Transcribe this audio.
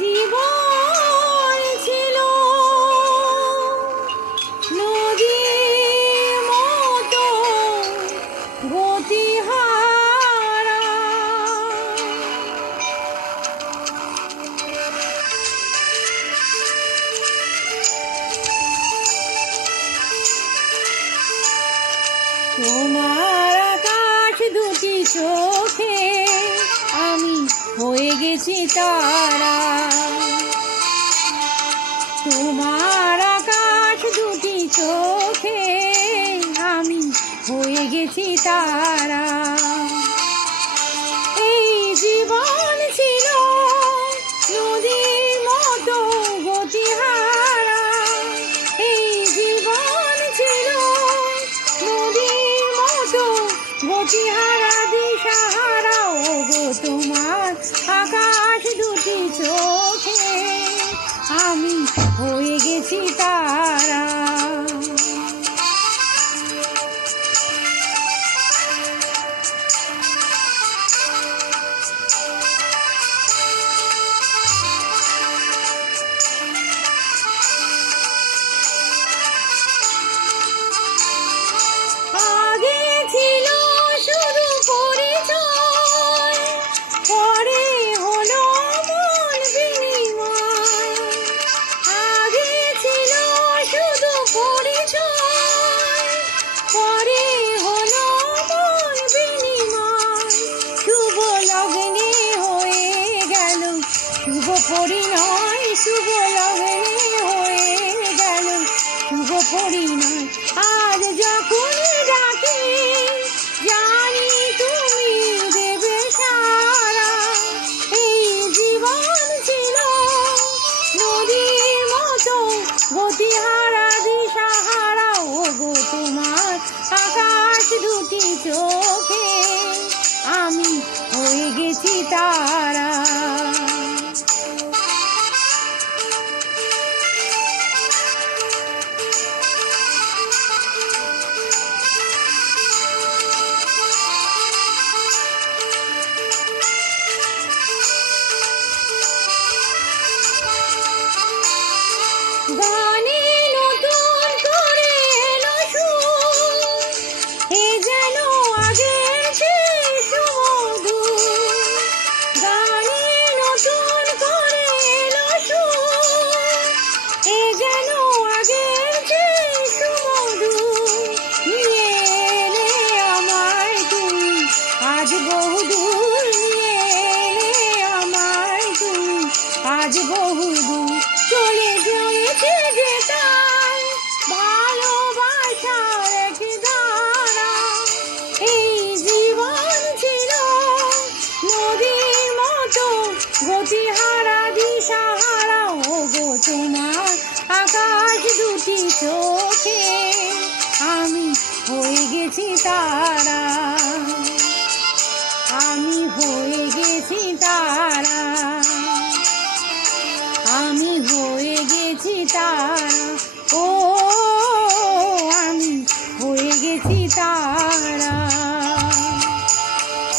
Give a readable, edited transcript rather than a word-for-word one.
জীবন ছিল নদীর মতো গতিহারা, তোমার আকাশ দুটি চোখে আমি হয়ে গেছি তারা। তোমার আকাশ দুটি চোখে আমি হয়ে গেছি তারা। এই জীবন ছিল নদীর মতো গতিহারা, এই জীবন ছিল নদীর মতো গতিহারা দিশাহারা। ও গো তোমার আকাশ দুটি চোখে আমি হয়ে গেছি তারা। আগে ছিল শুধু পরিচয়, পরে হলো মন বিনিময়। আগে ছিল শুধু পরিচয়, পরে হলো মন বিনিময়। শুভ লগ্নে হয়ে গেল শুভ পরিণয়, শুভ লগ্নে হয়ে গেল শুভ পরিণয়। আজ যখন ডাকি জানি তুমি দেবে সারা। এই জীবন ছিল নদীর মতো গতিহারা দিশাহারা। ও গো তোমার আকাশ দুটি চোখে আমি হয়ে গেছি তারা। গানে নতুন করে এলো সুর, এ যেন আগের চেয়ে সুমধুর। গানে নতুন করে এলো সুর, এ যেন আগের চেয়ে সুমধুর। নিয়ে এলে আমায় তুমি আজ বহুদূর, নিয়ে এলে আমায় তুমি আজ বহুদূর। চলে গিয়েছে যেতাই ভালোবাসার এক ধারা। এই জীবন ছিল নদীর মতো গতিহারা দিশাহারা। ও গো তোমার আকাশ দুটি চোখে আমি হয়ে গেছি তারা, আমি হয়ে গেছি তারা।